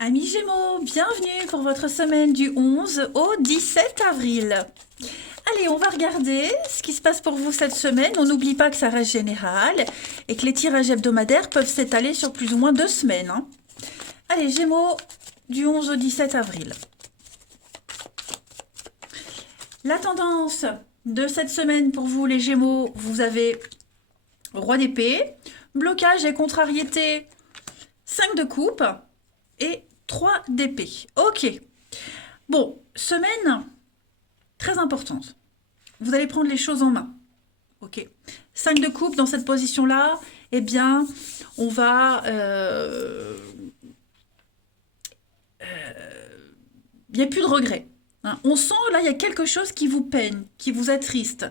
Amis Gémeaux, bienvenue pour votre semaine du 11 au 17 avril. Allez, on va regarder ce qui se passe pour vous cette semaine. On n'oublie pas que ça reste général et que les tirages hebdomadaires peuvent s'étaler sur plus ou moins 2 semaines. Allez, Gémeaux, du 11 au 17 avril. La tendance de cette semaine pour vous, les Gémeaux, vous avez Roi d'épée, blocage et contrariété, 5 de coupe et 3 d'épée. Ok. Bon, semaine très importante. Vous allez prendre les choses en main. Ok. 5 de coupe dans cette position-là, eh bien, on va... il n'y a plus de regret. On sent, là, il y a quelque chose qui vous peine, qui vous attriste.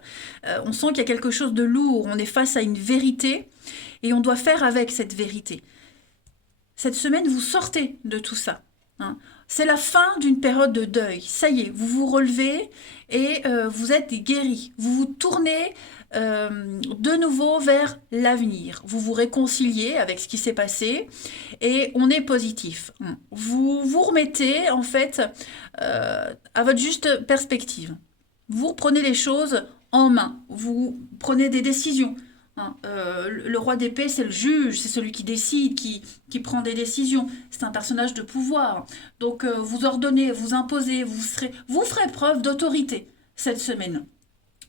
On sent qu'il y a quelque chose de lourd. On est face à une vérité et on doit faire avec cette vérité. Cette semaine, vous sortez de tout ça. C'est la fin d'une période de deuil. Ça y est, vous vous relevez et vous êtes guéri. Vous vous tournez de nouveau vers l'avenir. Vous vous réconciliez avec ce qui s'est passé et on est positif. Vous vous remettez en fait à votre juste perspective. Vous reprenez les choses en main. Vous prenez des décisions. Le roi d'épée, c'est le juge, c'est celui qui décide, qui prend des décisions. C'est un personnage de pouvoir. Donc, vous ordonnez, vous imposez, vous ferez preuve d'autorité cette semaine.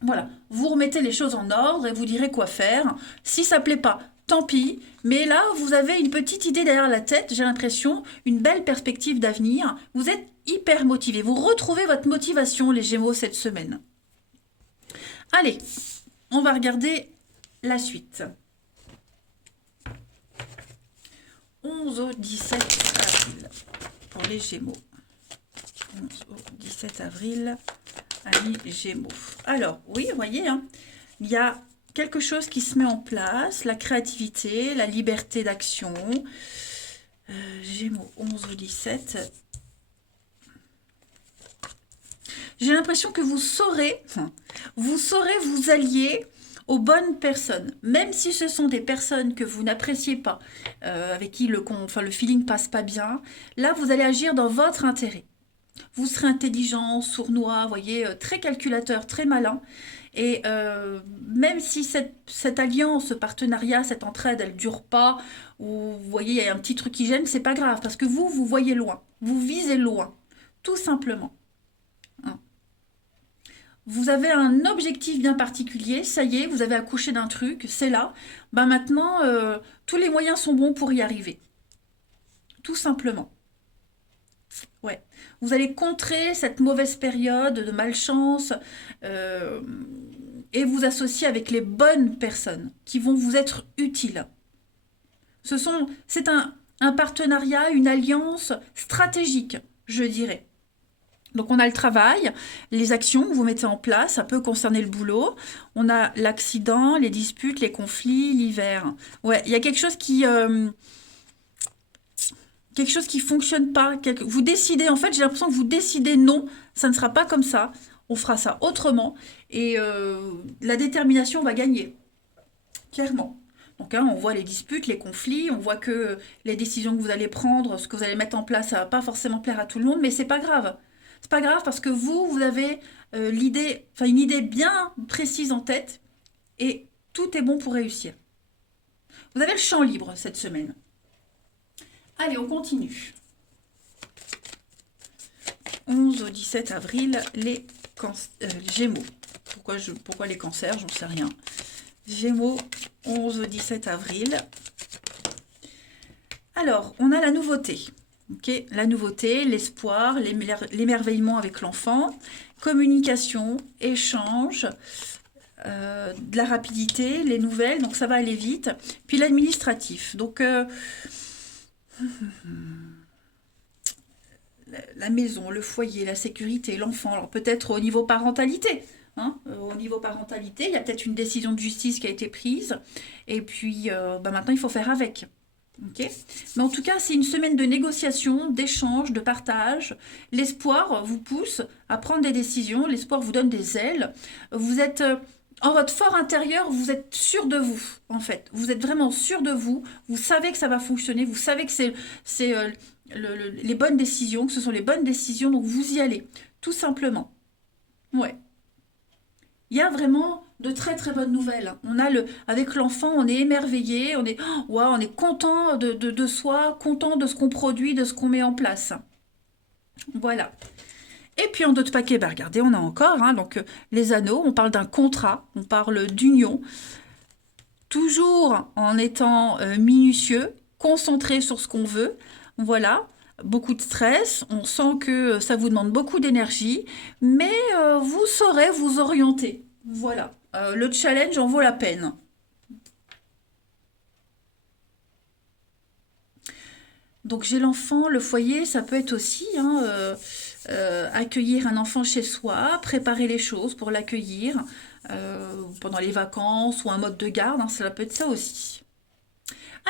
Voilà, vous remettez les choses en ordre et vous direz quoi faire. Si ça ne plaît pas, tant pis. Mais là, vous avez une petite idée derrière la tête, j'ai l'impression, une belle perspective d'avenir. Vous êtes hyper motivé. Vous retrouvez votre motivation, les Gémeaux, cette semaine. Allez, on va regarder la suite. 11 au 17 avril pour les Gémeaux. 11 au 17 avril, amis Gémeaux. Alors, oui, vous voyez, il y a quelque chose qui se met en place, la créativité, la liberté d'action. Gémeaux, 11 au 17. J'ai l'impression que vous saurez vous allier aux bonnes personnes, même si ce sont des personnes que vous n'appréciez pas, avec qui le feeling passe pas bien. Là, vous allez agir dans votre intérêt. Vous serez intelligent, sournois, voyez, très calculateur, très malin. Et même si cette alliance, ce partenariat, cette entraide, elle ne dure pas, ou vous voyez, il y a un petit truc qui gêne, c'est pas grave, parce que vous voyez loin, vous visez loin, tout simplement. Vous avez un objectif bien particulier, ça y est, vous avez accouché d'un truc, c'est là. Maintenant, tous les moyens sont bons pour y arriver. Tout simplement. Ouais. Vous allez contrer cette mauvaise période de malchance et vous associer avec les bonnes personnes qui vont vous être utiles. C'est un partenariat, une alliance stratégique, je dirais. Donc on a le travail, les actions que vous mettez en place, ça peut concerner le boulot. On a l'accident, les disputes, les conflits, l'hiver. Ouais, il y a quelque chose qui fonctionne pas. Vous décidez, en fait, j'ai l'impression que vous décidez non, ça ne sera pas comme ça. On fera ça autrement et la détermination va gagner, clairement. Donc on voit les disputes, les conflits, on voit que les décisions que vous allez prendre, ce que vous allez mettre en place, ça va pas forcément plaire à tout le monde, mais c'est pas grave. C'est pas grave parce que vous avez une idée bien précise en tête et tout est bon pour réussir. Vous avez le champ libre cette semaine. Allez, on continue. 11 au 17 avril, les Gémeaux. Pourquoi les cancers, j'en sais rien. Gémeaux, 11 au 17 avril. Alors, on a la nouveauté. Okay, la nouveauté, l'espoir, l'émerveillement avec l'enfant, communication, échange, de la rapidité, les nouvelles, donc ça va aller vite. Puis l'administratif, donc la maison, le foyer, la sécurité, l'enfant, alors peut-être au niveau parentalité. Au niveau parentalité, il y a peut-être une décision de justice qui a été prise, et puis maintenant il faut faire avec. Okay. Mais en tout cas, c'est une semaine de négociation, d'échange, de partage. L'espoir vous pousse à prendre des décisions, l'espoir vous donne des ailes. Vous êtes en votre fort intérieur, vous êtes sûr de vous, en fait. Vous êtes vraiment sûr de vous, vous savez que ça va fonctionner, vous savez que c'est les bonnes décisions, que ce sont les bonnes décisions, donc vous y allez, tout simplement. Ouais. Il y a vraiment de très très bonnes nouvelles. Avec l'enfant, on est émerveillé, on est content de soi, content de ce qu'on produit, de ce qu'on met en place. Voilà. Et puis en d'autres paquets, bah regardez, on a encore, hein, donc les anneaux, on parle d'un contrat, on parle d'union, toujours en étant minutieux, concentré sur ce qu'on veut. Voilà, beaucoup de stress, on sent que ça vous demande beaucoup d'énergie, mais vous saurez vous orienter. Voilà, le challenge en vaut la peine. Donc j'ai l'enfant, le foyer, ça peut être aussi hein, accueillir un enfant chez soi, préparer les choses pour l'accueillir pendant les vacances ou un mode de garde, hein, ça peut être ça aussi.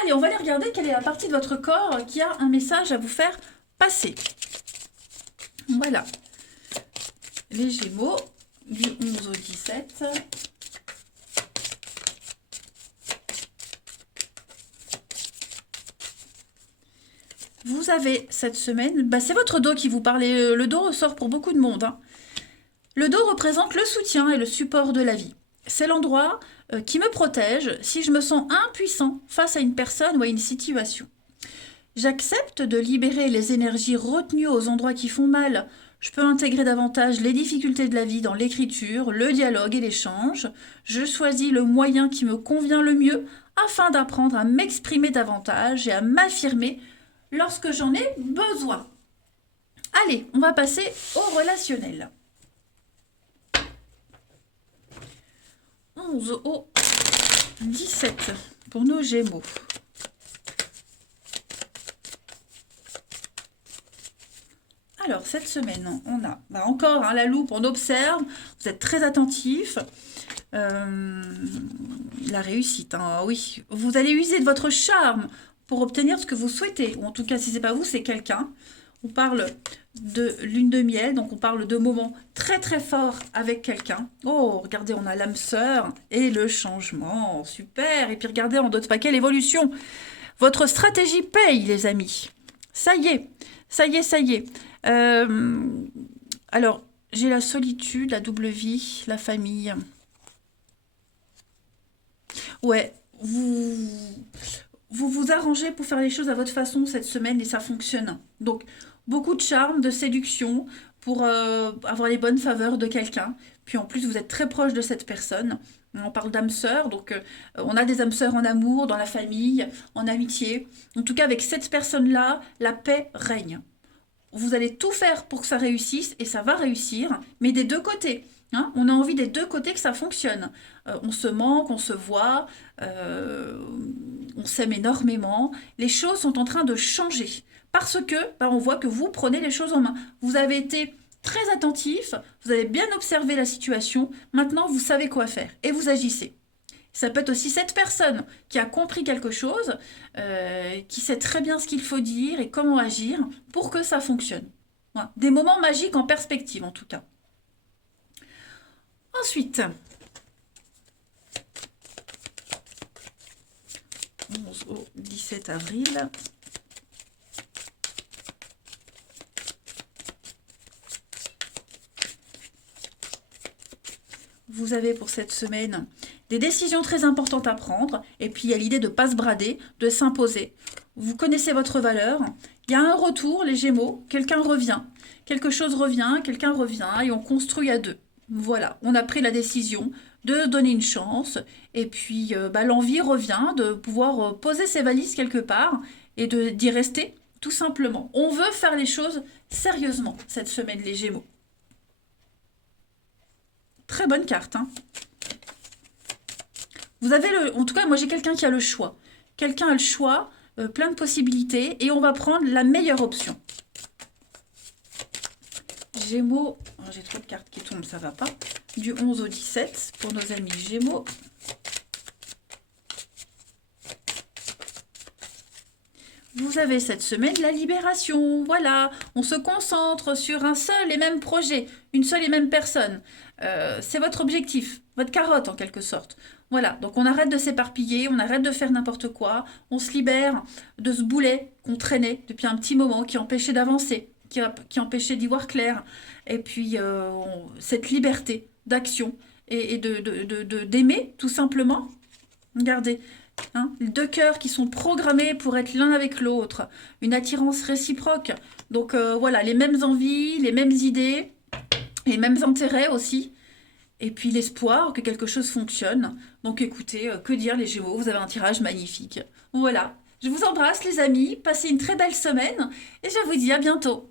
Allez, on va aller regarder quelle est la partie de votre corps qui a un message à vous faire passer. Voilà, les Gémeaux du 11 au 17. Vous avez cette semaine, bah c'est votre dos qui vous parle, et le dos ressort pour beaucoup de monde, hein. Le dos représente le soutien et le support de la vie. C'est l'endroit qui me protège si je me sens impuissant face à une personne ou à une situation. J'accepte de libérer les énergies retenues aux endroits qui font mal. Je peux intégrer davantage les difficultés de la vie dans l'écriture, le dialogue et l'échange. Je choisis le moyen qui me convient le mieux afin d'apprendre à m'exprimer davantage et à m'affirmer lorsque j'en ai besoin. Allez, on va passer au relationnel. 11 au 17 pour nos Gémeaux. Alors, cette semaine, on a encore hein, la loupe, on observe, vous êtes très attentif. La réussite, hein, oui. Vous allez user de votre charme pour obtenir ce que vous souhaitez. Ou en tout cas, si ce n'est pas vous, c'est quelqu'un. On parle de lune de miel, donc on parle de moments très très forts avec quelqu'un. Oh, regardez, on a l'âme sœur et le changement, super. Et puis regardez en d'autres paquets l'évolution. Votre stratégie paye, les amis. Ça y est, ça y est, ça y est. Alors, j'ai la solitude, la double vie, la famille. Ouais, vous arrangez pour faire les choses à votre façon cette semaine et ça fonctionne. Donc, beaucoup de charme, de séduction pour avoir les bonnes faveurs de quelqu'un. Puis en plus, vous êtes très proche de cette personne. On parle d'âme sœur, donc on a des âmes sœurs en amour, dans la famille, en amitié. En tout cas, avec cette personne-là, la paix règne. Vous allez tout faire pour que ça réussisse et ça va réussir, mais des deux côtés. Hein, on a envie des deux côtés que ça fonctionne. On se manque, on se voit, euh, on s'aime énormément. Les choses sont en train de changer parce que bah, on voit que vous prenez les choses en main. Vous avez été très attentif, vous avez bien observé la situation. Maintenant, vous savez quoi faire et vous agissez. Ça peut être aussi cette personne qui a compris quelque chose, qui sait très bien ce qu'il faut dire et comment agir pour que ça fonctionne. Voilà. Des moments magiques en perspective en tout cas. Ensuite, 11 au 17 avril, vous avez pour cette semaine des décisions très importantes à prendre, et puis il y a l'idée de ne pas se brader, de s'imposer. Vous connaissez votre valeur, il y a un retour, les Gémeaux, quelqu'un revient, quelque chose revient, quelqu'un revient, et on construit à deux. Voilà, on a pris la décision de donner une chance, et puis bah, l'envie revient de pouvoir poser ses valises quelque part, et d'y rester, tout simplement. On veut faire les choses sérieusement cette semaine, les Gémeaux. Très bonne carte, hein. Vous avez en tout cas, moi j'ai quelqu'un qui a le choix. Quelqu'un a le choix, plein de possibilités, et on va prendre la meilleure option. Gémeaux, oh, j'ai trop de cartes qui tombent, ça va pas. Du 11 au 17 pour nos amis Gémeaux. Vous avez cette semaine la libération, voilà, on se concentre sur un seul et même projet, une seule et même personne. C'est votre objectif, votre carotte en quelque sorte. Voilà, donc on arrête de s'éparpiller, on arrête de faire n'importe quoi, on se libère de ce boulet qu'on traînait depuis un petit moment, qui empêchait d'avancer, qui empêchait d'y voir clair. Et puis cette liberté d'action et d'aimer tout simplement. Regardez, hein, deux cœurs qui sont programmés pour être l'un avec l'autre, une attirance réciproque. Donc voilà, les mêmes envies, les mêmes idées, les mêmes intérêts aussi. Et puis l'espoir que quelque chose fonctionne. Donc écoutez, que dire les Gémeaux, vous avez un tirage magnifique. Voilà. Je vous embrasse les amis, passez une très belle semaine et je vous dis à bientôt.